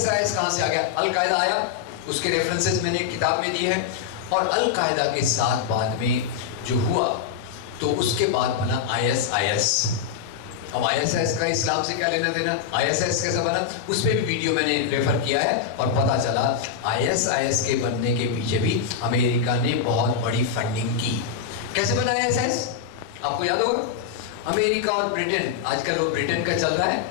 ISIS कहाँ से आ गया? अल कायदा आया, उसके रेफरेंसेस मैंने किताब में दिए हैं। और अल कायदा के साथ बाद में जो हुआ तो उसके बाद बना ISIS। अब ISIS का इस्लाम से क्या लेना देना, ISIS कैसा बना, उस पर भी वीडियो मैंने रेफर किया है और पता चला ISIS के बनने के पीछे भी अमेरिका ने बहुत बड़ी फंडिंग की। कैसे बना ISIS? आपको याद होगा, अमेरिका और ब्रिटेन, आजकल वो ब्रिटेन का चल रहा है,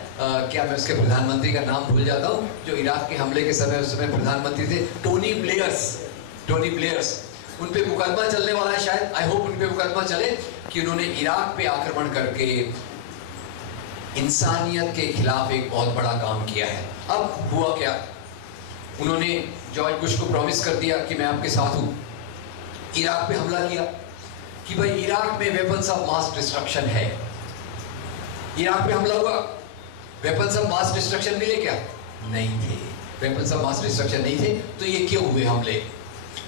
क्या मैं उसके प्रधानमंत्री का नाम भूल जाता हूँ, जो इराक के हमले के समय उस समय प्रधानमंत्री थे, टोनी ब्लेयर्स। उन पे मुकदमा चलने वाला है शायद, आई होप उन पे मुकदमा चले कि उन्होंने इराक पे आक्रमण करके इंसानियत के खिलाफ एक बहुत बड़ा काम किया है। अब हुआ क्या, उन्होंने जॉर्ज बुश को प्रॉमिस कर दिया कि मैं आपके साथ हूँ, इराक पे हमला किया कि भाई इराक में वेपन्स ऑफ मास डिस्ट्रक्शन है। इराक पे हमला हुआ, वेपन्स ऑफ मास डिस्ट्रक्शन मिले क्या? नहीं थे, वेपन्स ऑफ मास डिस्ट्रक्शन नहीं थे। तो ये क्यों हुए हमले?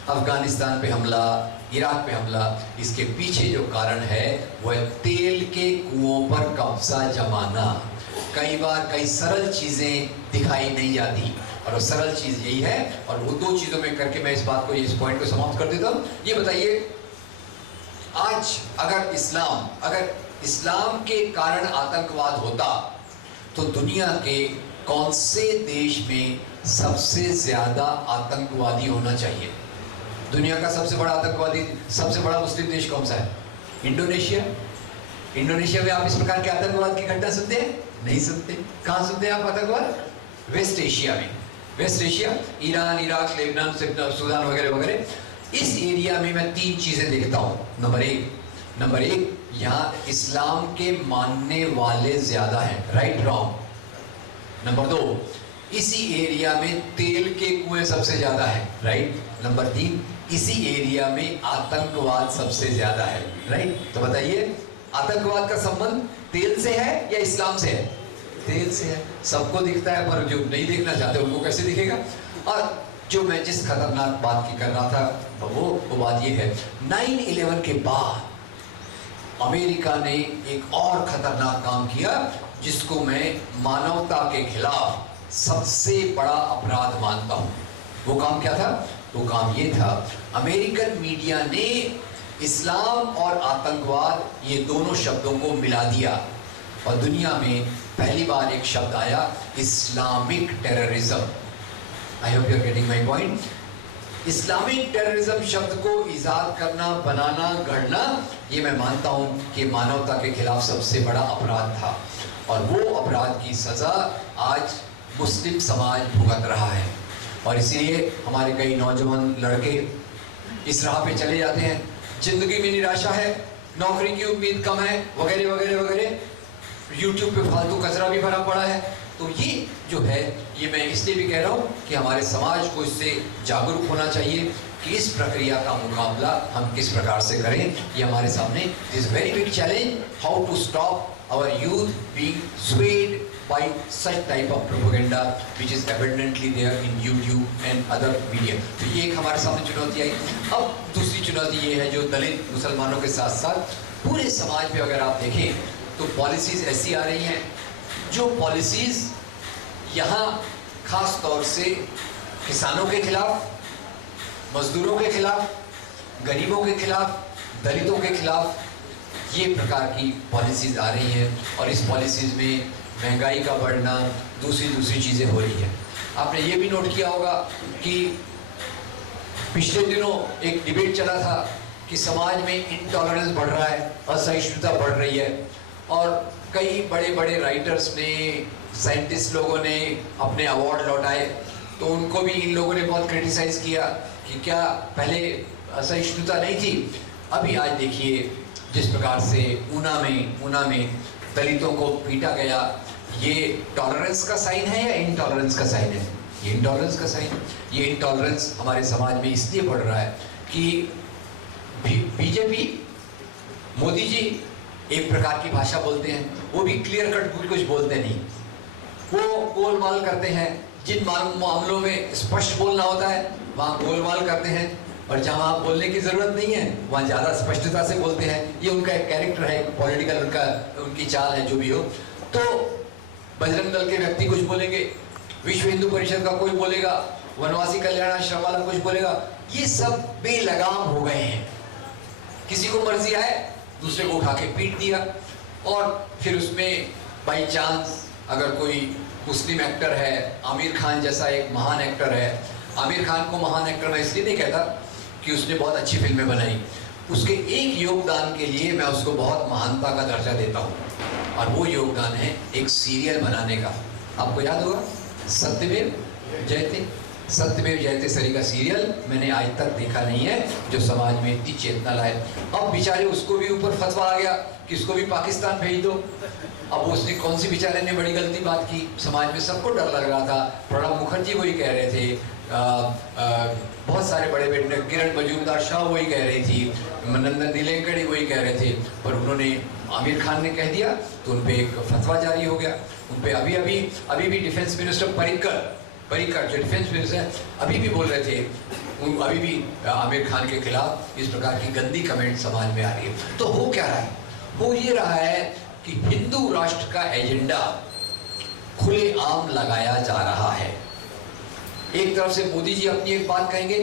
अफगानिस्तान पे हमला, इराक पे हमला, इसके पीछे जो कारण है वो है तेल के कुओं पर कब्जा जमाना। कई बार कई सरल चीजें दिखाई नहीं जाती और वो सरल चीज यही है, और वो दो चीजों में करके मैं इस पॉइंट को समाप्त कर देता हूँ। ये बताइए, आज अगर इस्लाम के कारण आतंकवाद होता तो दुनिया के कौन से देश में सबसे ज्यादा आतंकवादी होना चाहिए? दुनिया का सबसे बड़ा आतंकवादी, सबसे बड़ा मुस्लिम देश कौन सा है? इंडोनेशिया। इंडोनेशिया में आप इस प्रकार के आतंकवाद की घटना सुनते हैं? नहीं सुनते। कहाँ सुनते हैं आप आतंकवाद? वेस्ट एशिया में, West Asia, Iran, Iraq, Lebanon, Sudan वगैरह वगैरह। इस एरिया में मैं तीन चीजें देखता हूँ। नंबर एक, यहाँ इस्लाम के मानने वाले ज्यादा हैं, राइट रॉन्ग। नंबर दो, इसी एरिया में तेल के कुएं सबसे ज्यादा है, राइट। नंबर तीन, इसी एरिया में आतंकवाद सबसे ज्यादा है, राइट। तो बताइए, आतंकवाद का संबंध तेल से है या इस्लाम से है? तेल से है। सबको दिखता है, पर जो नहीं देखना चाहते उनको कैसे दिखेगा? और जो मैं जिस खतरनाक बात की कर रहा था वो बात ये है, 9/11 के बाद अमेरिका ने एक और खतरनाक काम किया जिसको मैं मानवता के खिलाफ सबसे बड़ा अपराध मानता हूं। वो काम क्या था? वो काम ये था, अमेरिकन मीडिया ने इस्लाम और आतंकवाद ये दोनों शब्दों को मिला दिया और दुनिया में पहली बार एक शब्द आया, Islamic terrorism. I hope you are getting my point. Islamic terrorism शब्द को इजाद करना, बनाना, गढ़ना, ये मैं मानता हूँ कि मानवता के खिलाफ सबसे बड़ा अपराध था और वो अपराध की सज़ा आज मुस्लिम समाज भुगत रहा है। और इसीलिए हमारे कई नौजवान लड़के इस राह पे चले जाते हैं, जिंदगी में निराशा है, नौकरी की उम्मीद कम है, वगैरह वगैरह वगैरह, यूट्यूब पे फालतू कचरा भी भरा पड़ा है। तो ये जो है, ये मैं इसलिए भी कह रहा हूँ कि हमारे समाज को इससे जागरूक होना चाहिए कि इस प्रक्रिया का मुकाबला हम किस प्रकार से करें। ये हमारे सामने is very big challenge, how to stop our youth being swayed by such type of propaganda which is abundantly there in YouTube and other media। तो ये एक हमारे सामने चुनौती आई। अब दूसरी चुनौती ये है जो दलित मुसलमानों के साथ साथ पूरे समाज पे अगर आप देखें तो पॉलिसीज ऐसी आ रही हैं जो पॉलिसीज यहाँ खास तौर से किसानों के खिलाफ, मजदूरों के खिलाफ, गरीबों के खिलाफ, दलितों के खिलाफ ये प्रकार की पॉलिसीज आ रही हैं और इस पॉलिसीज में महंगाई का बढ़ना, दूसरी चीज़ें हो रही हैं। आपने ये भी नोट किया होगा कि पिछले दिनों एक डिबेट चला था कि समाज में इंटॉलरेंस बढ़ रहा है, असहिष्णुता बढ़ रही है और कई बड़े बड़े राइटर्स ने, साइंटिस्ट लोगों ने अपने अवार्ड लौटाए, तो उनको भी इन लोगों ने बहुत क्रिटिसाइज किया कि क्या पहले असहिष्णुता नहीं थी। अभी आज देखिए जिस प्रकार से ऊना में दलितों को पीटा गया, ये टॉलरेंस का साइन है या इनटॉलरेंस का साइन है? ये इनटॉलरेंस का साइन है। ये इनटॉलरेंस हमारे समाज में इसलिए बढ़ रहा है कि बीजेपी, मोदी जी एक प्रकार की भाषा बोलते हैं, वो भी क्लियर कट कुछ बोलते नहीं, वो गोलमाल करते हैं। जिन मामलों में स्पष्ट बोलना होता है वहाँ गोलमाल करते हैं और जहाँ बोलने की जरूरत नहीं है वहाँ ज़्यादा स्पष्टता से बोलते हैं। ये उनका एक कैरेक्टर है, पॉलिटिकल उनकी चाल है, जो भी हो। तो बजरंग दल के व्यक्ति कुछ बोलेंगे विश्व हिंदू परिषद का कोई बोलेगा, वनवासी कल्याण आश्रम वाला कुछ बोलेगा। ये सब बेलगाम हो गए हैं। किसी को मर्जी आए दूसरे को उठा के पीट दिया, और फिर उसमें बाई चांस अगर कोई मुस्लिम एक्टर है, आमिर खान जैसा एक महान एक्टर है, आमिर खान को महान एक्टर मैं इसलिए नहीं कहता कि उसने बहुत अच्छी फिल्में बनाई, उसके एक योगदान के लिए मैं उसको बहुत महानता का दर्जा देता हूँ, और वो योगदान है एक सीरियल बनाने का। आपको याद होगा सत्यमेव जयते, सत्यमेव जयते सरी का सीरियल मैंने आज तक देखा नहीं है, जो समाज में इतनी चेतना लाए। अब बेचारे उसको भी ऊपर फतवा आ गया कि इसको भी पाकिस्तान भेज दो। अब उसने कौन सी बेचारे ने बड़ी गलती बात की, समाज में सबको डर लग रहा था। प्रणब मुखर्जी वही कह रहे थे, बहुत सारे बड़े बेटे, किरण मजूमदार शाह वही कह रही थी, नंदन नीलेकणी वही कह रहे थे, पर उन्होंने, आमिर खान ने कह दिया तो उन पे एक फतवा जारी हो गया। उन पे अभी भी डिफेंस मिनिस्टर परिकर जो डिफेंस मिनिस्टर है अभी भी बोल रहे थे, अभी भी आमिर खान के खिलाफ इस प्रकार की गंदी कमेंट समाज में आ रही है। तो हो क्या रहा है? हो ये रहा है कि हिंदू राष्ट्र का एजेंडा खुलेआम लगाया जा रहा है। एक तरफ से मोदी जी अपनी एक बात कहेंगे,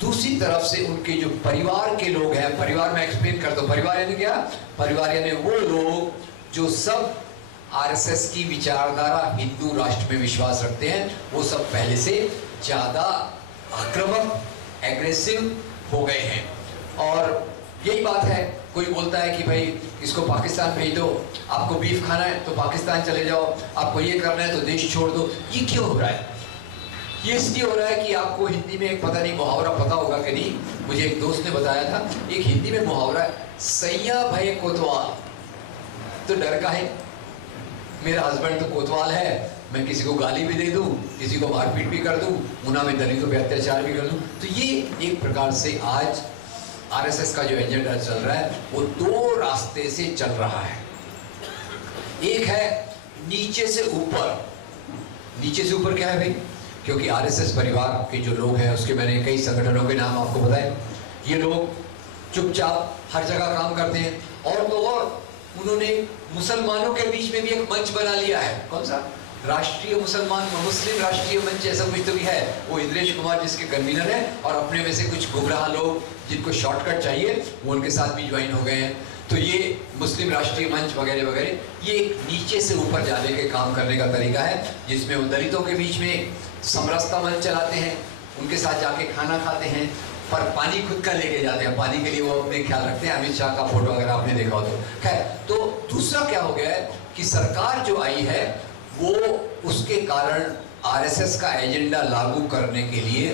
दूसरी तरफ से उनके जो परिवार के लोग हैं, परिवार में एक्सप्लेन कर दो, परिवार यानी क्या? परिवार यानी वो लोग जो सब आरएसएस की विचारधारा हिंदू राष्ट्र में विश्वास रखते हैं, वो सब पहले से ज्यादा आक्रामक, एग्रेसिव हो गए हैं। और यही बात है, कोई बोलता है कि भाई इसको पाकिस्तान भेज दो, आपको बीफ खाना है तो पाकिस्तान चले जाओ, आपको ये करना है तो देश छोड़ दो। ये क्यों हो रहा है? ये इसलिए हो रहा है कि आपको हिंदी में एक पता नहीं मुहावरा पता होगा कि नहीं, मुझे एक दोस्त ने बताया था, एक हिंदी में मुहावरा है, सैया भय कोतवाल। तो डर का है, मेरा हस्बैंड तो कोतवाल है, मैं किसी को गाली भी दे दूं, किसी को मारपीट भी कर दूं, मुना में दलितों पे अत्याचार भी कर दूं। तो ये एक प्रकार से आज आरएसएस का जो एजेंडा चल रहा है वो दो रास्ते से चल रहा है। एक है नीचे से ऊपर। नीचे से ऊपर क्या है भाई? क्योंकि आरएसएस परिवार के जो लोग हैं, उसके मैंने कई संगठनों के नाम आपको बताए, ये लोग चुपचाप हर जगह काम करते हैं। और तो और उन्होंने मुसलमानों के बीच में भी एक मंच बना लिया है। कौन सा? राष्ट्रीय मुस्लिम राष्ट्रीय मंच ऐसा कुछ तो भी है। वो इंद्रेश कुमार जिसके कन्वीनर है, और अपने में से कुछ गुमराह लोग जिनको शॉर्टकट चाहिए वो उनके साथ भी ज्वाइन हो गए हैं। तो ये मुस्लिम राष्ट्रीय मंच वगैरह वगैरह, ये एक नीचे से ऊपर जाने के काम करने का तरीका है, जिसमें वो दलितों के बीच में समरसता मंच चलाते हैं, उनके साथ जाके खाना खाते हैं, पर पानी खुद का लेके जाते हैं। पानी के लिए वो अपने ख्याल रखते हैं। अमित शाह का फोटो अगर आपने देखा हो तो खैर। तो दूसरा क्या हो गया है कि सरकार जो आई है वो उसके कारण आरएसएस का एजेंडा लागू करने के लिए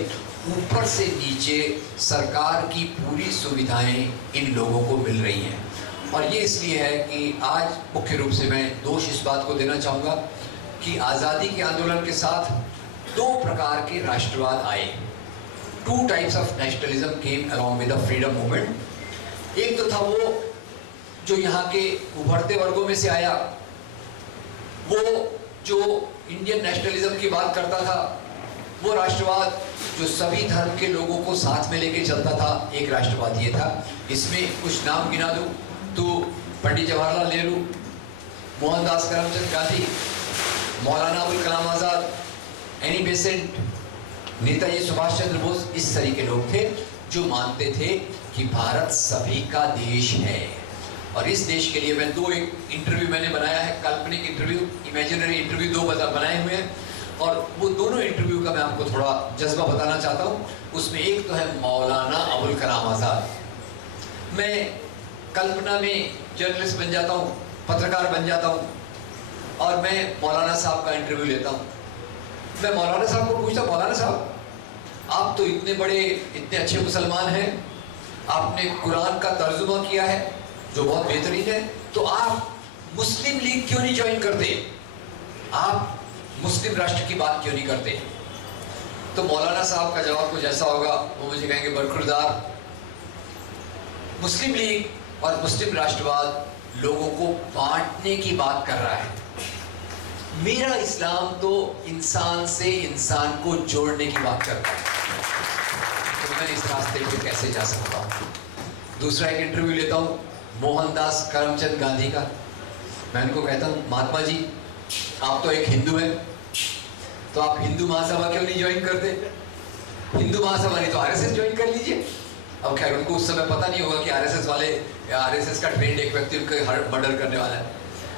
ऊपर से नीचे सरकार की पूरी सुविधाएं इन लोगों को मिल रही हैं। और ये इसलिए है कि आज मुख्य रूप से मैं दोष इस बात को देना चाहूँगा कि आज़ादी के आंदोलन के साथ दो प्रकार के राष्ट्रवाद आए। Two types of nationalism came along with the freedom movement। एक तो था वो जो यहाँ के उभरते वर्गों में से आया, वो जो इंडियन नेशनलिज्म की बात करता था, वो राष्ट्रवाद जो सभी धर्म के लोगों को साथ में लेके चलता था, एक राष्ट्रवाद ये था। इसमें कुछ नाम गिना दूं तो पंडित जवाहरलाल नेहरू, मोहनदास करमचंद गांधी, मौलाना अबुल कलाम आज़ाद, एनी बेसेंट, नेताजी सुभाष चंद्र बोस, इस तरह के लोग थे जो मानते थे कि भारत सभी का देश है। और इस देश के लिए मैं एक इंटरव्यू मैंने बनाया है, काल्पनिक इंटरव्यू, इमेजिनरी इंटरव्यू, दो बनाए हुए हैं, और वो दोनों इंटरव्यू का मैं आपको थोड़ा जज्बा बताना चाहता हूँ। उसमें एक तो है मौलाना अबुल कलाम आज़ाद। मैं कल्पना में जर्नलिस्ट बन जाता हूँ, पत्रकार बन जाता हूँ, और मैं मौलाना साहब का इंटरव्यू लेता हूँ। मैं मौलाना साहब को पूछता, मौलाना साहब आप तो इतने बड़े, इतने अच्छे मुसलमान हैं, आपने कुरान का तर्जुमा किया है जो बहुत बेहतरीन है, तो आप मुस्लिम लीग क्यों नहीं ज्वाइन करते? आप मुस्लिम राष्ट्र की बात क्यों नहीं करते? तो मौलाना साहब का जवाब कुछ ऐसा होगा, वो मुझे कहेंगे, बरखुरदार, मुस्लिम लीग और मुस्लिम राष्ट्रवाद लोगों को बांटने की बात कर रहा है। मेरा इस्लाम तो इंसान से इंसान को जोड़ने की बात करता है, तो मैं इस रास्ते पे कैसे जा सकता हूँ? दूसरा एक इंटरव्यू लेता हूँ मोहनदास करमचंद गांधी का। मैं उनको कहता हूँ, महात्मा जी आप तो एक हिंदू हैं, तो आप हिंदू महासभा क्यों नहीं ज्वाइन करते? हिंदू महासभा नहीं तो आरएसएस ज्वाइन कर लीजिए। अब खैर उनको उस समय पता नहीं होगा कि आरएसएस वाले, आरएसएस का ट्रेंड एक व्यक्ति उनके मर्डर करने वाला है।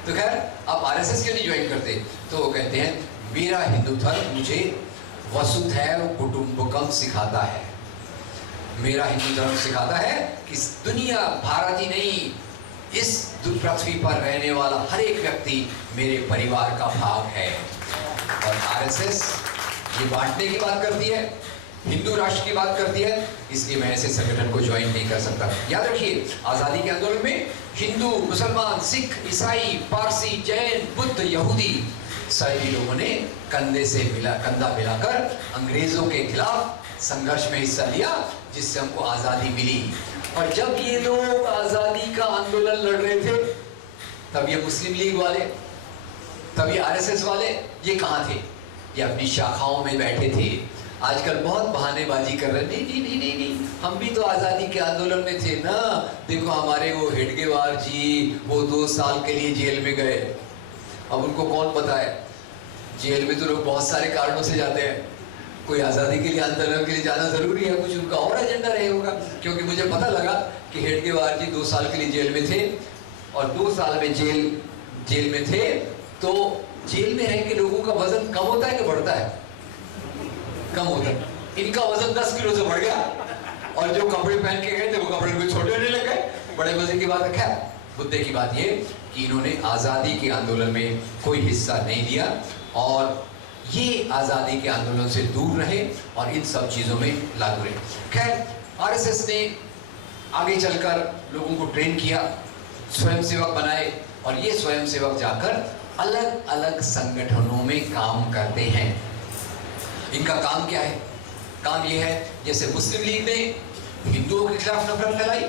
तो खैर आप आरएसएस क्यों नहीं ज्वाइन करते? तो वो कहते हैं मेरा हिंदू धर्म मुझे वसुधैव कुटुंबकम सिखाता है। मेरा हिंदू धर्म सिखाता है कि दुनिया, भारत ही नहीं, इस पृथ्वी पर रहने वाला हर एक व्यक्ति मेरे परिवार का भाग है। और आरएसएस ये बांटने की बात करती है, हिंदू राष्ट्र की बात करती है, इसलिए मैं ऐसे संगठन को ज्वाइन नहीं कर सकता। याद रखिए, आजादी के आंदोलन में हिंदू, मुसलमान, सिख, ईसाई, पारसी, जैन, बुद्ध, यहूदी सभी लोगों ने कंधा मिलाकर अंग्रेजों के खिलाफ संघर्ष में हिस्सा लिया, जिससे हमको आजादी मिली। और जब ये लोग आजादी का आंदोलन लड़ रहे थे, तब ये मुस्लिम लीग वाले, तब ये आरएसएस वाले, ये कहाँ थे? ये अपनी शाखाओं में बैठे थे। आजकल बहुत बहानेबाजी कर रहे, नहीं, हम भी तो आजादी के आंदोलन में थे ना। देखो हमारे वो हेडगेवार जी, वो 2 साल के लिए जेल में गए। अब उनको कौन बताए, जेल में तो लोग बहुत सारे कारणों से जाते हैं। कोई आज़ादी के लिए, आंदोलन के लिए जाना जरूरी है, कुछ उनका और एजेंडा रहे होगा। क्योंकि मुझे पता लगा कि हेडगेवार जी 2 साल के लिए जेल में थे, और 2 साल में जेल में थे, तो जेल में रह के लोगों का वजन कम होता है कि बढ़ता है? कम होता है। इनका वजन 10 किलो से बढ़ गया, और जो कपड़े पहन के गए थे वो कपड़े को छोटे होने लग गए। बड़े मजे की बात है। खैर, मुद्दे की बात ये कि इन्होंने आज़ादी के आंदोलन में कोई हिस्सा नहीं लिया, और ये आज़ादी के आंदोलन से दूर रहे और इन सब चीज़ों में लागू रहे। खैर, आरएसएस ने आगे चलकर लोगों को ट्रेन किया, स्वयंसेवक बनाए, और ये स्वयंसेवक जाकर अलग अलग संगठनों में काम करते हैं। इनका काम क्या है? काम ये है, जैसे मुस्लिम लीग ने हिंदुओं के खिलाफ नफरत फैलाई,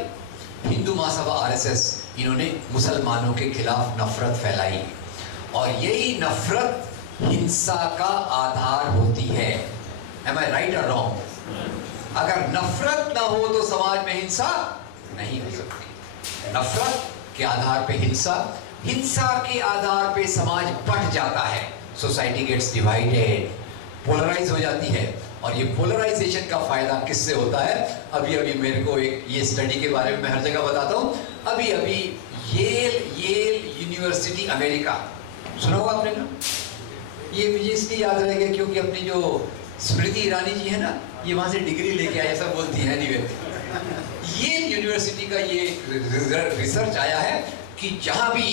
हिंदू महासभा आरएसएस, इन्होंने मुसलमानों के खिलाफ नफरत फैलाई, और यही नफरत हिंसा का आधार होती है। Am I right or wrong? अगर नफरत ना हो तो समाज में हिंसा नहीं हो सकती। नफरत के आधार पे हिंसा, हिंसा के आधार पे समाज बंट जाता है, सोसाइटी गेट्स डिवाइडेड, पोलराइज हो जाती है। और ये पोलराइजेशन का फायदा किससे होता है? अभी मेरे को एक ये स्टडी के बारे में मैं हर जगह बताता हूँ। अभी येल यूनिवर्सिटी अमेरिका, सुना होगा आपने ना? ये मुझे इसलिए याद रहेगा क्योंकि अपनी जो स्मृति ईरानी जी है ना, ये वहाँ से डिग्री लेके आए, ऐसा बोलती है। येल यूनिवर्सिटी का ये रिसर्च आया है कि जहाँ भी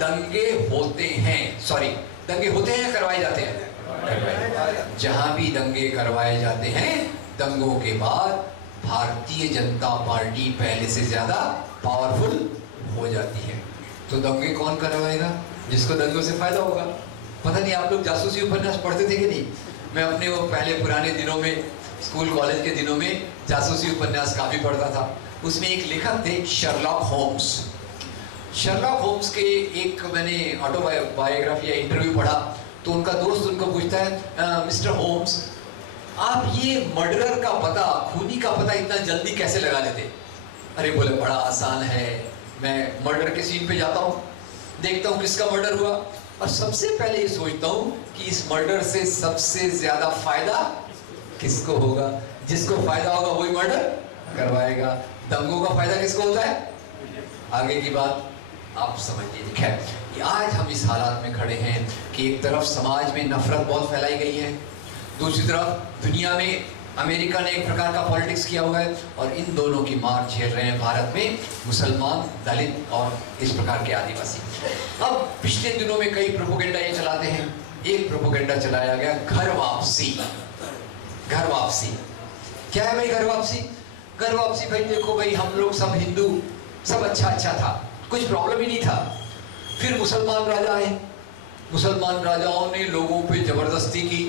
दंगे होते हैं, करवाए जाते हैं, जहाँ भी दंगे करवाए जाते हैं, दंगों के बाद भारतीय जनता पार्टी पहले से ज्यादा पावरफुल हो जाती है। तो दंगे कौन करवाएगा? जिसको दंगों से फायदा होगा। पता नहीं आप लोग जासूसी उपन्यास पढ़ते थे कि नहीं? मैं अपने वो पहले पुराने दिनों में, स्कूल कॉलेज के दिनों में जासूसी उपन्यास काफ़ी पढ़ता था। उसमें एक लेखक थे शर्लॉक होम्स। शर्लॉक होम्स के एक मैंने ऑटोबायोग्राफी या इंटरव्यू पढ़ा, तो उनका दोस्त उनको पूछता है, मिस्टर होम्स, आप ये मर्डरर का पता, खूनी का पता इतना जल्दी कैसे लगा लेते? अरे बोले, बड़ा आसान है, मैं मर्डर के सीन पे जाता हूँ, देखता हूँ किसका मर्डर हुआ, और सबसे पहले ये सोचता हूँ कि इस मर्डर से सबसे ज्यादा फायदा किसको होगा। जिसको फायदा होगा वही मर्डर करवाएगा। दंगों का फायदा किसको होता है? आगे की बात आप समझिए। खैर, आज हम इस हालात में खड़े हैं कि एक तरफ समाज में नफरत बहुत फैलाई गई है, दूसरी तरफ दुनिया में अमेरिका ने एक प्रकार का पॉलिटिक्स किया हुआ है, और इन दोनों की मार झेल रहे हैं भारत में मुसलमान, दलित और इस प्रकार के आदिवासी। अब पिछले दिनों में कई प्रोपोगेंडा ये चलाते हैं। एक प्रोपोगेंडा चलाया गया घर वापसी। घर वापसी क्या है भाई? घर वापसी, घर वापसी भाई देखो भाई, हम लोग सब हिंदू, सब अच्छा था, कुछ प्रॉब्लम ही नहीं था। फिर मुसलमान राजा आए, मुसलमान राजाओं ने लोगों पे जबरदस्ती की,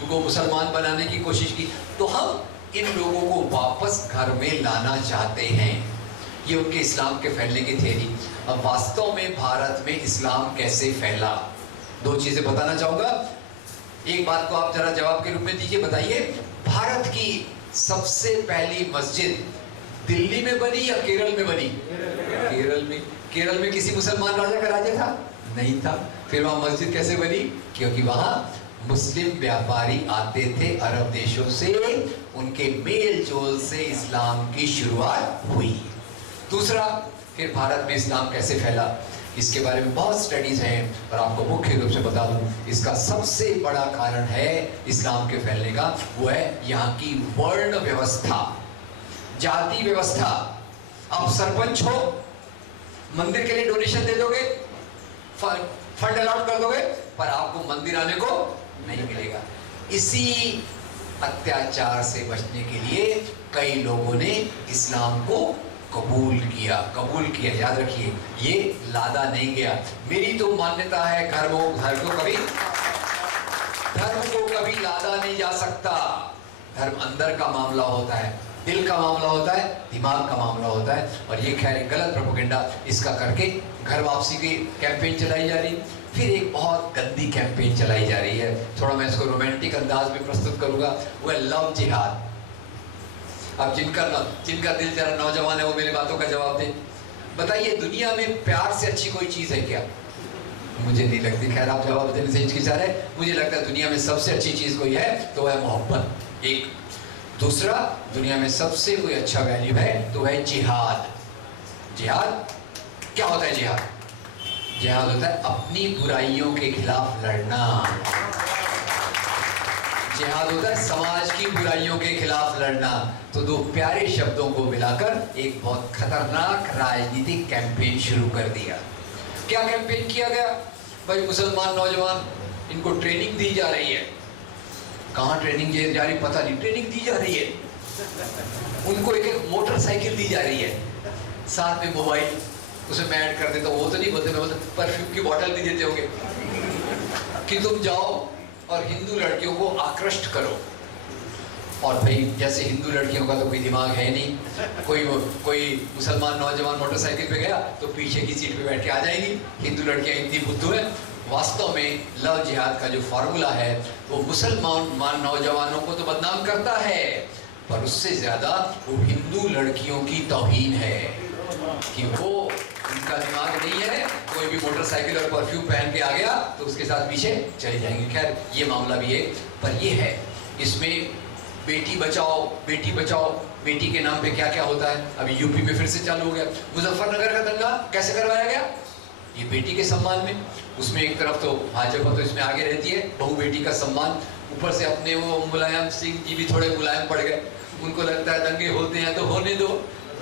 उनको मुसलमान बनाने की कोशिश की, तो हम इन लोगों को वापस घर में लाना चाहते हैं। ये उनके इस्लाम के फैलने की थ्योरी। अब वास्तव में भारत में इस्लाम कैसे फैला, 2 चीजें बताना चाहूंगा। एक बात को आप जरा जवाब के रूप में दीजिए, बताइए, भारत की सबसे पहली मस्जिद दिल्ली में बनी या केरल में बनी? केरल में। केरल में किसी मुसलमान राजा का राज्य था? नहीं था। फिर वहां मस्जिद कैसे बनी? क्योंकि वहां मुस्लिम व्यापारी आते थे अरब देशों से, उनके मेल जोल से इस्लाम की शुरुआत हुई। दूसरा, फिर भारत में इस्लाम कैसे फैला, इसके बारे में बहुत स्टडीज हैं, और आपको मुख्य रूप से बता दूं, इसका सबसे बड़ा कारण है इस्लाम के फैलने का, वो है यहाँ की वर्ण व्यवस्था, जाति व्यवस्था। आप सरपंच हो, मंदिर के लिए डोनेशन दे दोगे, फंड अलॉट कर दोगे, पर आपको मंदिर आने को नहीं मिलेगा। इसी अत्याचार से बचने के लिए कई लोगों ने इस्लाम को कबूल किया, याद रखिए, ये लादा नहीं गया। मेरी तो मान्यता है धर्म को कभी लादा नहीं जा सकता। धर्म अंदर का मामला होता है, दिल का मामला होता है, दिमाग का मामला होता है। और ये खैर गलत प्रोपेगेंडा इसका करके घर वापसी की कैंपेन चलाई जा रही, फिर एक बहुत गंदी कैंपेन चलाई जा रही है। थोड़ा मैं इसको रोमांटिक अंदाज में प्रस्तुत करूंगा, वो है लव जिहाद। अब जिनका दिल जरा नौजवान है वो मेरी बातों का जवाब दे। बताइए, दुनिया में प्यार से अच्छी कोई चीज है क्या? मुझे नहीं लगती। खैर, आप जवाब देने से हिचकिचा रहे। मुझे लगता है दुनिया में सबसे अच्छी चीज कोई है तो है मोहब्बत, एक। दूसरा, दुनिया में सबसे कोई अच्छा वैल्यू है तो है जिहाद। जिहाद क्या होता है? जिहाद होता है अपनी बुराइयों के खिलाफ लड़ना। जिहाद होता है समाज की बुराइयों के खिलाफ लड़ना। तो दो प्यारे शब्दों को मिलाकर एक बहुत खतरनाक राजनीतिक कैंपेन शुरू कर दिया। क्या कैंपेन किया गया? भाई, मुसलमान नौजवान, इनको ट्रेनिंग दी जा रही है। कहाँ ट्रेनिंग दी जा रही पता नहीं, ट्रेनिंग दी जा रही है। उनको एक मोटरसाइकिल दी जा रही है, साथ में मोबाइल, उसे मैं ऐड कर देता हूँ। वो तो नहीं बोलते, मैं बोलता परफ्यूम की बोतल भी देते होंगे कि तुम जाओ और हिंदू लड़कियों को आकृष्ट करो। और भाई, जैसे हिंदू लड़कियों का तो कोई दिमाग है नहीं, कोई मुसलमान नौजवान मोटरसाइकिल पे गया तो पीछे की सीट पे बैठ के आ जाएगी। हिंदू लड़कियां इतनी बुद्धू है। वास्तव में लव जिहाद का जो फॉर्मूला है वो मुसलमान नौजवानों को तो बदनाम करता है, पर उससे ज्यादा वो हिंदू लड़कियों की तौहीन है कि वो, उनका दिमाग नहीं है, कोई भी मोटरसाइकिल और परफ्यूम पहन के आ गया तो उसके साथ पीछे चले जाएंगे। खैर, ये मामला भी है, पर ये है, इसमें बेटी बचाओ, बेटी के नाम पे क्या क्या होता है। अभी यूपी में फिर से चालू हो गया। मुजफ्फरनगर का दंगा कैसे करवाया गया? ये बेटी के सम्मान में। उसमें एक तरफ तो भाजपा तो इसमें आगे रहती है, बहू बेटी का सम्मान, ऊपर से अपने वो मुलायम सिंह जी भी थोड़े मुलायम पड़ गए। उनको लगता है दंगे होते हैं तो होने दो,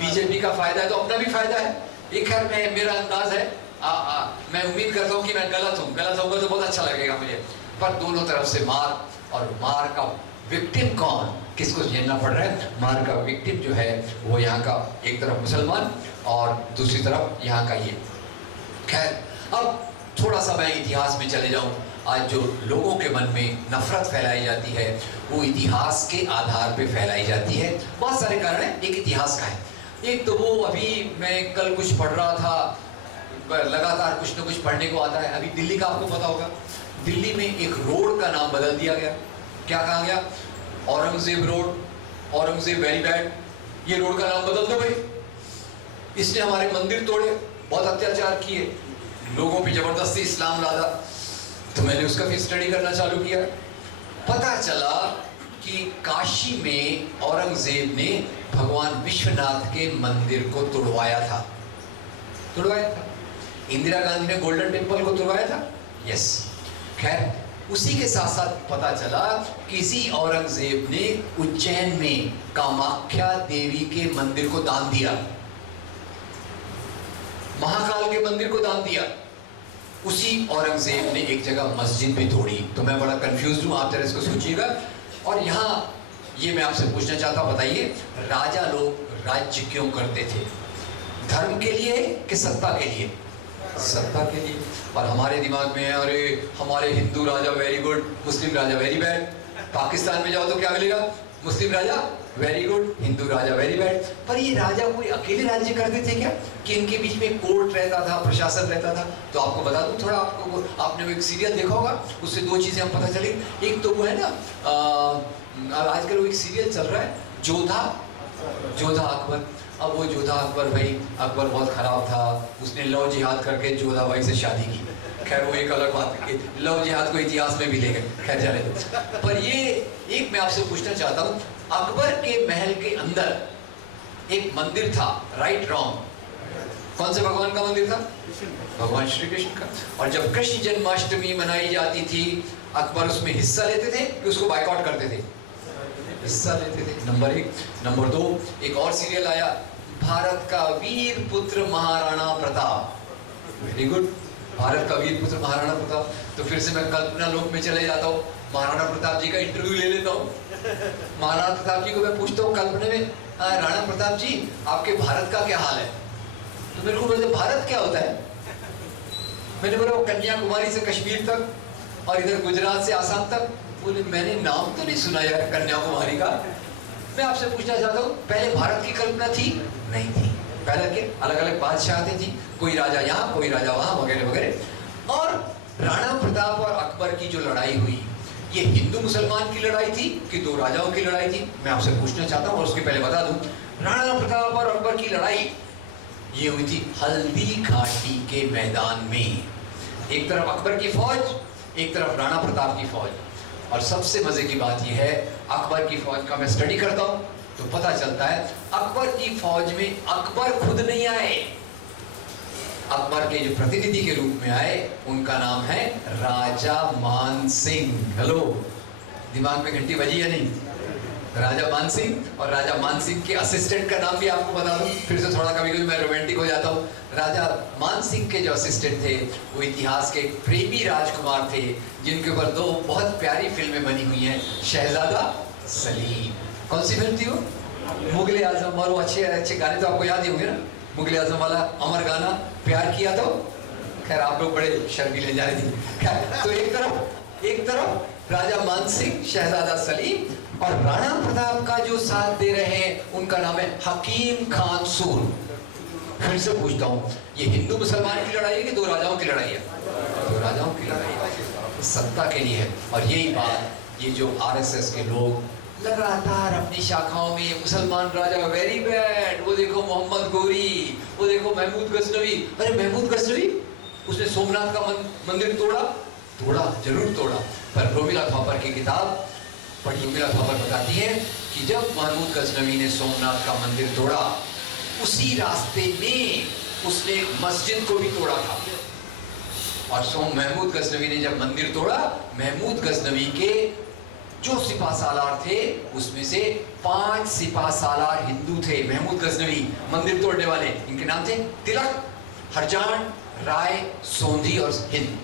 बीजेपी का फायदा है तो अपना भी फायदा है। एक खैर, मेरा अंदाज है, मैं उम्मीद करता हूँ कि मैं गलत होऊंगा तो बहुत अच्छा लगेगा मुझे। पर दोनों तरफ से मार, और मार का विक्टिम कौन, किसको झेलना पड़ रहा है? मार का विक्टिम जो है वो यहाँ का एक तरफ मुसलमान और दूसरी तरफ यहाँ का ये। खैर, अब थोड़ा सा मैं इतिहास में चले जाऊँ। आज जो लोगों के मन में नफरत फैलाई जाती है वो इतिहास के आधार पे फैलाई जाती है। बहुत सारे कारण हैं, एक इतिहास का है। एक तो वो, अभी मैं कल कुछ पढ़ रहा था, लगातार कुछ न कुछ पढ़ने को आता है। अभी दिल्ली का आपको पता होगा, दिल्ली में एक रोड का नाम बदल दिया गया। क्या कहा गया? Aurangzeb road, Aurangzeb very bad. ये रोड का नाम बदल दो भाई, इसने हमारे मंदिर तोड़े, बहुत अत्याचार किए, लोगों पे जबरदस्ती इस्लाम लादा। तो मैंने उसका भी स्टडी करना चालू किया। पता चला कि काशी में औरंगजेब ने भगवान विश्वनाथ के मंदिर को तुड़वाया था। इंदिरा गांधी ने गोल्डन टेम्पल को तुड़वाया था। यस। खैर, उसी के साथ साथ पता चला किसी औरंगजेब ने उज्जैन में कामाख्या देवी के मंदिर को दान दिया, महाकाल के मंदिर को दान दिया। उसी औरंगजेब ने एक जगह मस्जिद भी तोड़ी। तो मैं बड़ा कंफ्यूज हूं, आप जरा इसको सोचिएगा। और यहाँ ये मैं आपसे पूछना चाहता हूं, बताइए, राजा लोग राज्य क्यों करते थे? धर्म के लिए कि सत्ता के लिए? सत्ता के लिए। और हमारे दिमाग में है, अरे हमारे हिंदू राजा वेरी गुड, मुस्लिम राजा वेरी बैड। पाकिस्तान में जाओ तो क्या मिलेगा? मुस्लिम राजा वेरी गुड, हिंदू राजा वेरी बैड। पर ये राजा कोई अकेले राज्य करते थे क्या, कि इनके बीच में कोर्ट रहता था, प्रशासन रहता था? तो आपको बता दूं थोड़ा, आपने वो एक सीरियल देखा होगा, उससे दो चीजें हम पता चली। एक तो वो है ना, आजकल वो एक सीरियल चल रहा है, जोधा अकबर। अब वो जोधा अकबर भाई, अकबर बहुत खराब था, उसने लव जिहाद करके जोधा भाई से शादी की। खैर वो एक अलग बात है, लव जिहाद को इतिहास में भी ले गए, खैर चले। पर ये एक मैं आपसे पूछना चाहता हूँ, अकबर के महल के अंदर एक मंदिर था, राइट रॉन्ग, कौन से भगवान का मंदिर था? भगवान श्री कृष्ण का। और जब कृष्ण जन्माष्टमी मनाई जाती थी, अकबर उसमें हिस्सा लेते थे कि उसको बाइकआउट करते थे? हिस्सा लेते थे, नंबर 1। नंबर 2, एक और सीरियल आया, भारत का वीर पुत्र महाराणा प्रताप, वेरी गुड, भारत का वीर पुत्र महाराणा प्रताप। तो फिर से मैं कल्पना लोक में चले जाता हूँ, महाराणा प्रताप जी का इंटरव्यू ले लेता हूँ। महाराणा प्रताप जी को मैं पूछता हूँ कल्पना में, राणा प्रताप जी आपके भारत का क्या हाल है? तो मेरे को बोलते भारत क्या होता है? मैंने बोला वो कन्याकुमारी से कश्मीर तक और इधर गुजरात से आसाम तक। बोले मैंने नाम तो नहीं सुना यार कन्याकुमारी का। मैं आपसे पूछना चाहता हूँ, पहले भारत की कल्पना थी? नहीं थी। पहले के अलग अलग बादशाहतें थी, कोई राजा यहाँ कोई राजा वहाँ वगैरह वगैरह। और राणा प्रताप और अकबर की जो लड़ाई हुई, ये हिंदू मुसलमान की लड़ाई थी कि दो राजाओं की लड़ाई थी? मैं आपसे पूछना चाहता हूँ और उसके पहले बता दूं, राणा प्रताप और अकबर की लड़ाई ये हुई थी हल्दी घाटी के मैदान में। एक तरफ अकबर की फौज, एक तरफ राणा प्रताप की फौज। और सबसे मजे की बात यह है, अकबर की फौज का मैं स्टडी करता हूँ तो पता चलता है अकबर की फौज में अकबर खुद नहीं आए, अकबर के जो प्रतिनिधि के रूप में आए उनका नाम है राजा मान सिंह। हेलो, दिमाग में घंटी बजी है नहीं? राजा मान सिंह। और राजा मान सिंह के असिस्टेंट का नाम भी आपको बता दूं, फिर से थोड़ा कभी कभी मैं रोमांटिक हो जाता हूँ। राजा मान सिंह के जो असिस्टेंट थे वो इतिहास के एक प्रेमी राजकुमार थे, जिनके ऊपर 2 बहुत प्यारी फिल्में बनी हुई हैं, शहजादा सलीम। कौन सी फिल्म थी वो? मुगले आजम। और वो अच्छे अच्छे गाने तो आपको याद ही होंगे ना, मुगले आजम वाला अमर गाना, प्यार किया तो। खैर आप लोग बड़े शर्मीले जा रहे थे। तो एक तरफ राजा मान सिंह, शहजादा सलीम, और राणा प्रताप का जो साथ दे रहे हैं उनका नाम है हकीम खान सूर। फिर से पूछता हूँ, ये हिंदू मुसलमान की लड़ाई है कि 2 राजाओं की लड़ाई है? 2 राजाओं की लड़ाई है, सत्ता के लिए है। और यही बात ये जो आरएसएस के लोग लगातार अपनी शाखाओं में, मुसलमान राजा वेरी बैड, वो देखो मोहम्मद गोरी, वो देखो महमूद गजनवी। अरे महमूद गजनवी, उसने सोमनाथ का मंदिर तोड़ा, जरूर तोड़ा। पर रोमिला थापर की किताब पढ़ी, रोमिला थापर बताती है कि जब महमूद गजनवी ने सोमनाथ का मंदिर तोड़ा, उसी रास्ते में उसने एक मस्जिद को भी तोड़ा था। और महमूद गजनवी ने जब मंदिर तोड़ा, महमूद गजनवी के जो सिपा सालार थे उसमें से 5 सिपा सालार हिंदू थे। महमूद गजनवी मंदिर तोड़ने वाले, इनके नाम थे तिलक, हरजान, राय, सोंधी और हिंद।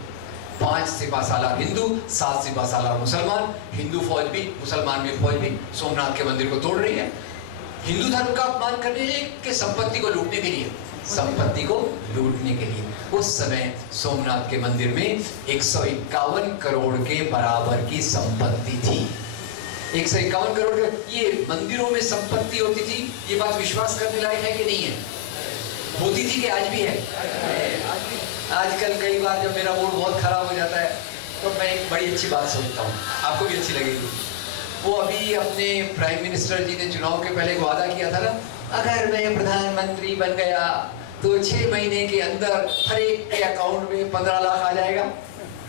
5 सिपा सालार हिंदू, 7 सिपा सालार मुसलमान। हिंदू फौज भी, मुसलमान भी फौज भी सोमनाथ के मंदिर को तोड़ रही है। हिंदू धर्म का अपमान करने के लिए कि संपत्ति को लूटने के लिए? संपत्ति को लूटने के लिए। उस समय सोमनाथ के मंदिर में 151 करोड़ के बराबर की संपत्ति थी। 151 करोड़ के ये मंदिरों में संपत्ति होती थी, ये बात विश्वास करने लायक है कि नहीं है? होती थी कि आज भी है? आजकल कई बार जब मेरा मूड बहुत खराब हो जाता है तो मैं एक बड़ी अच्छी बात सोचता हूँ, आपको भी अच्छी लगेगी। वो अभी अपने प्राइम मिनिस्टर जी ने चुनाव के पहले वादा किया था ना, अगर मैं प्रधानमंत्री बन गया तो 6 महीने के अंदर हर एक के अकाउंट में 15 लाख आ जाएगा।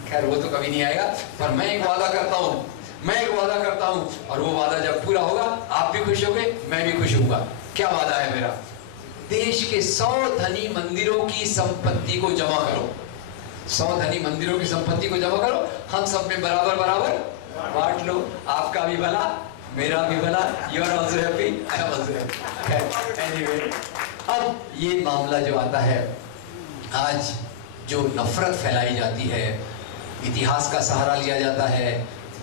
खैर वो तो कभी नहीं आएगा, पर मैं एक वादा करता हूँ, और वो वादा जब पूरा होगा आप भी खुश होंगे, मैं भी खुश होऊंगा। क्या वादा है मेरा? देश के 100 धनी मंदिरों की संपत्ति को जमा करो, 100 धनी मंदिरों की संपत्ति को जमा करो, हम सब में बराबर बराबर बांट लो। आपका भी भला, मेरा भी भला, you are also happy, I am also happy. Anyway, अब ये मामला जो आता है, आज जो नफरत फैलाई जाती है, इतिहास का सहारा लिया जाता है,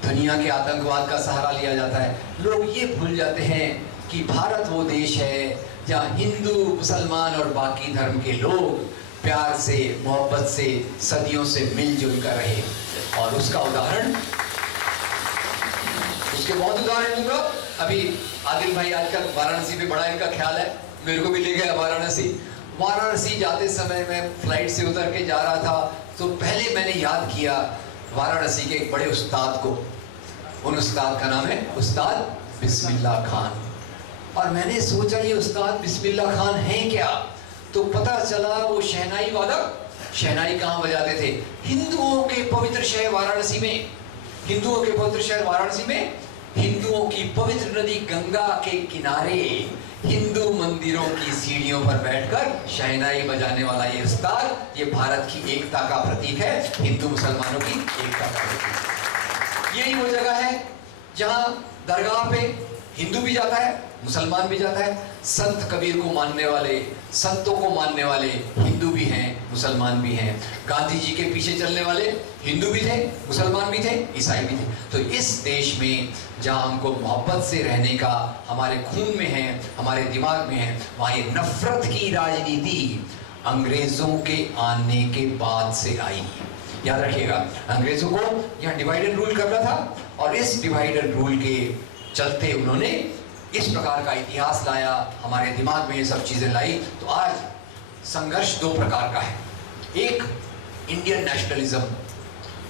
दुनिया के आतंकवाद का सहारा लिया जाता है, लोग ये भूल जाते हैं कि भारत वो देश है जहाँ हिंदू, मुसलमान और बाकी धर्म के लोग प्यार से, मोहब्बत से, सदियों से मिलजुल कर रहे। और उसका उदाहरण, उसके बहुत उदाहरण दूंगा। अभी आदिल भाई आजकल वाराणसी पे बड़ा इनका ख्याल है, मेरे को भी ले गया वाराणसी जाते समय मैं फ्लाइट से उतर के जा रहा था, तो पहले मैंने याद किया वाराणसी के एक बड़े उस्ताद को। उन उस्ताद का नाम है उस्ताद बिस्मिल्लाह खान। और मैंने सोचा ये उस्ताद बिस्मिल्लाह खान है क्या, तो पता चला वो शहनाई वादक शहनाई कहाँ बजाते थे? हिंदुओं के पवित्र शहर वाराणसी में। हिंदुओं के पवित्र शहर वाराणसी में हिंदुओं की पवित्र नदी गंगा के किनारे हिंदू मंदिरों की सीढ़ियों पर बैठकर शहनाई बजाने वाला ये उस्ताद, ये भारत की एकता का प्रतीक है, हिंदू मुसलमानों की एकता का प्रतीक। यही वो जगह है जहां दरगाह पे हिंदू भी जाता है, मुसलमान भी जाता है। संत कबीर को मानने वाले, संतों को मानने वाले हिंदू भी हैं, मुसलमान भी हैं। गांधी जी के पीछे चलने वाले हिंदू भी थे, मुसलमान भी थे, ईसाई भी थे। तो इस देश में जहां हमको मोहब्बत से रहने का हमारे खून में है, हमारे दिमाग में है, वहां ये नफरत की राजनीति अंग्रेजों के आने के बाद से आई। याद रखिएगा, अंग्रेजों को यहाँ डिवाइड एंड रूल करना था और इस डिवाइड एंड रूल के चलते उन्होंने इस प्रकार का इतिहास लाया, हमारे दिमाग में ये सब चीजें लाई। तो आज संघर्ष दो प्रकार का है, एक इंडियन नेशनलिज्म,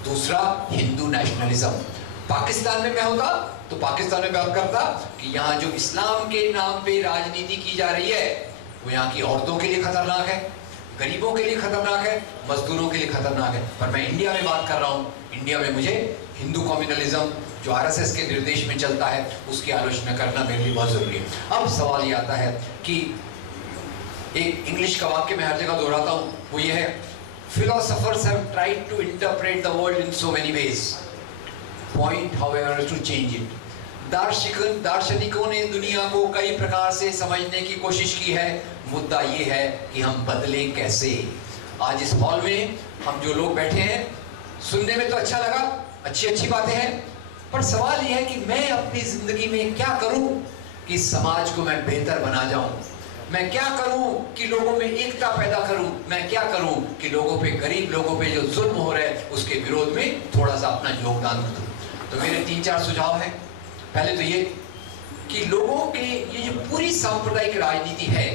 दूसरा हिंदू नेशनलिज्म। पाकिस्तान में मैं होता तो पाकिस्तान में बात करता कि यहाँ जो इस्लाम के नाम पे राजनीति की जा रही है वो यहाँ की औरतों के लिए खतरनाक है, गरीबों के लिए खतरनाक है, मजदूरों के लिए खतरनाक है। पर मैं इंडिया में बात कर रहा हूँ, इंडिया में मुझे हिंदू कम्युनलिज्म जो आरएसएस के निर्देश में चलता है उसकी आलोचना करना मेरे लिए बहुत जरूरी है। अब सवाल ये आता है कि एक इंग्लिश का वाक्य मैं हर जगह दोहराता हूँ, वो ये है, philosophers have tried to interpret the world in so many ways, point however to change it। दार्शनिकों ने दुनिया को कई प्रकार से समझने की कोशिश की है, मुद्दा ये है कि हम बदले कैसे। आज इस हॉल में हम जो लोग बैठे हैं, सुनने में तो अच्छा लगा, अच्छी अच्छी बातें हैं, पर सवाल यह है कि मैं अपनी जिंदगी में क्या करूं कि समाज को मैं बेहतर बना जाऊं। मैं क्या करूं कि लोगों में एकता पैदा करूं। मैं क्या करूं कि लोगों पे, गरीब लोगों पे जो जुल्म हो रहा है उसके विरोध में थोड़ा सा अपना योगदान दूं। तो मेरे 3-4 सुझाव हैं। पहले तो ये कि लोगों के ये जो पूरी सांप्रदायिक राजनीति है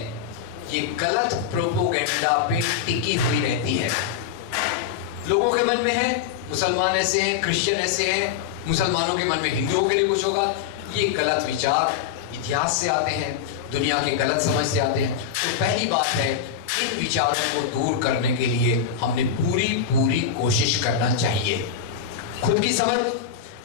ये गलत प्रोपोगेंडा पे टिकी हुई रहती है। लोगों के मन में है मुसलमान ऐसे हैं, क्रिश्चियन ऐसे हैं, मुसलमानों के मन में हिंदुओं के लिए कुछ होगा। ये गलत विचार इतिहास से आते हैं, दुनिया के गलत समझ से आते हैं। तो पहली बात है, इन विचारों को दूर करने के लिए हमने पूरी कोशिश करना चाहिए। खुद की समझ,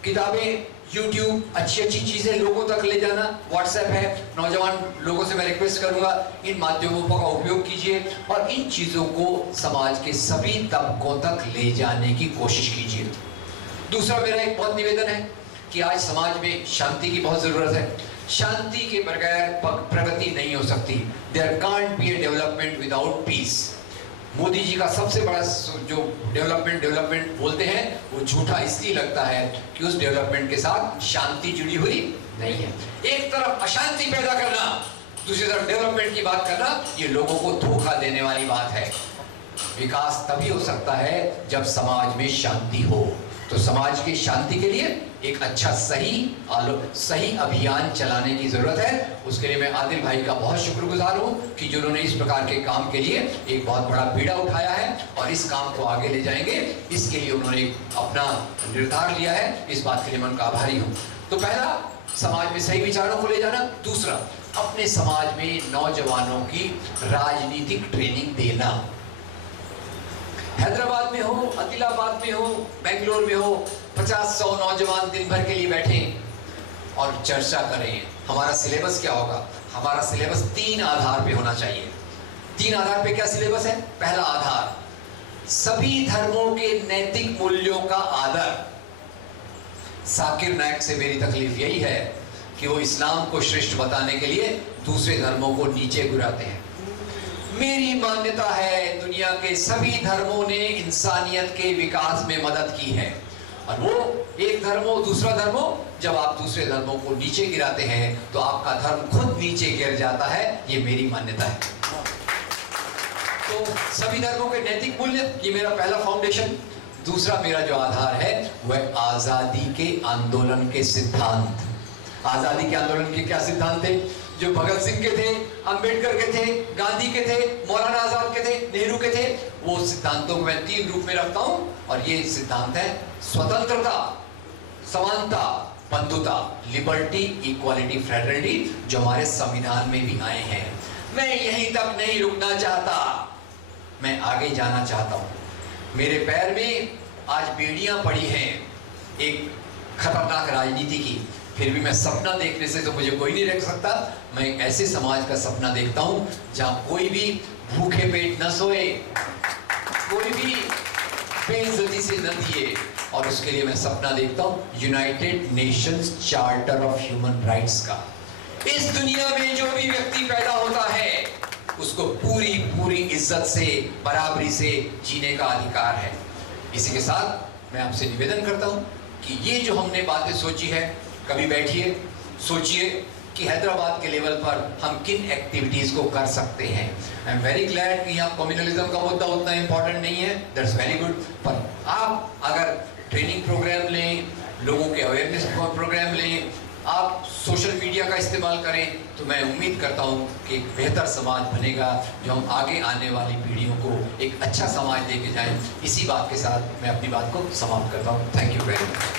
किताबें, यूट्यूब, अच्छी चीजें लोगों तक ले जाना, व्हाट्सएप है, नौजवान लोगों से मैं रिक्वेस्ट करूंगा इन माध्यमों का उपयोग कीजिए और इन चीजों को समाज के सभी तबकों तक ले जाने की कोशिश कीजिए। दूसरा मेरा एक बहुत निवेदन है कि आज समाज में शांति की बहुत जरूरत है। शांति के बगैर प्रगति नहीं हो सकती। There can't be a development without peace. Modi ji का सबसे बड़ा जो डेवलपमेंट बोलते हैं वो झूठा इसलिए लगता है कि उस डेवलपमेंट के साथ शांति जुड़ी हुई नहीं है। एक तरफ अशांति पैदा करना, दूसरी तरफ डेवलपमेंट की बात करना, ये लोगों को धोखा देने वाली बात है। विकास तभी हो सकता है जब समाज में शांति हो। तो समाज की शांति के लिए एक अच्छा सही अभियान चलाने की जरूरत है। उसके लिए मैं आदिल भाई का बहुत शुक्रगुजार हूं कि जिन्होंने इस प्रकार के काम के लिए एक बहुत बड़ा बीड़ा उठाया है और इस काम को आगे ले जाएंगे, इसके लिए उन्होंने अपना निर्धार लिया है। इस बात के लिए मैं उनका आभारी हूं। तो पहला, समाज में सही विचारों को ले जाना। दूसरा, अपने समाज में नौजवानों की राजनीतिक ट्रेनिंग देना। हैदराबाद में हो, आदिलाबाद में हो, बेंगलोर में हो, 50-100 नौजवान दिन भर के लिए बैठे और चर्चा करें हमारा सिलेबस क्या होगा। हमारा सिलेबस 3 आधार पे होना चाहिए। 3 आधार पे क्या सिलेबस है? पहला आधार, सभी धर्मों के नैतिक मूल्यों का आदर। जाकिर नायक से मेरी तकलीफ यही है कि वो इस्लाम को श्रेष्ठ बताने के लिए दूसरे धर्मों को नीचे गिराते हैं। मेरी मान्यता है दुनिया के सभी धर्मों ने इंसानियत के विकास में मदद की है और वो एक धर्म हो, दूसरा धर्म हो, जब आप दूसरे धर्मों को नीचे गिराते हैं तो आपका धर्म खुद नीचे गिर जाता है। ये मेरी मान्यता है। तो सभी धर्मों के नैतिक मूल्य, ये मेरा पहला फाउंडेशन। दूसरा मेरा जो आधार है वह आजादी के आंदोलन के सिद्धांत। आजादी के आंदोलन के क्या सिद्धांत थे? जो भगत सिंह के थे, अंबेडकर के थे, गांधी के थे, मौलाना आजाद के थे, नेहरू के थे, वो सिद्धांतों को मैं 3 रूप में रखता हूं और ये सिद्धांत है स्वतंत्रता, समानता, बंधुता, लिबर्टी, इक्वालिटी, फ्रेटर्निटी, जो हमारे संविधान में भी आए हैं। मैं यहीं तक नहीं रुकना चाहता। मैं आगे जाना चाहता हूँ। मेरे पैर में आज बेड़ियाँ पड़ी हैं एक खतरनाक राजनीति की, फिर भी मैं सपना देखने से तो मुझे कोई नहीं रोक सकता। मैं एक ऐसे समाज का सपना देखता हूँ जहाँ कोई भी भूखे पेट न सोए, कोई भी बेइज्जती से न दिए, और उसके लिए मैं सपना देखता हूँ United Nations charter of human rights का। इस दुनिया में जो भी व्यक्ति पैदा होता है उसको पूरी पूरी इज्जत से, बराबरी से जीने का अधिकार है। इसी के साथ मैं आपसे निवेदन करता हूँ कि ये जो हमने बातें सोची है, कभी बैठिए सोचिए कि हैदराबाद के लेवल पर हम किन एक्टिविटीज़ को कर सकते हैं। आई एम वेरी ग्लैड कि यहाँ कम्युनलिज्म का मुद्दा उतना इम्पोर्टेंट नहीं है, दैट्स वेरी गुड, पर आप अगर ट्रेनिंग प्रोग्राम लें, लोगों के अवेयरनेस प्रोग्राम लें, आप सोशल मीडिया का इस्तेमाल करें, तो मैं उम्मीद करता हूँ कि एक बेहतर समाज बनेगा जो हम आगे आने वाली पीढ़ियों को एक अच्छा समाज देके जाएं। इसी बात के साथ मैं अपनी बात को समाप्त करता हूँ। Thank you very much.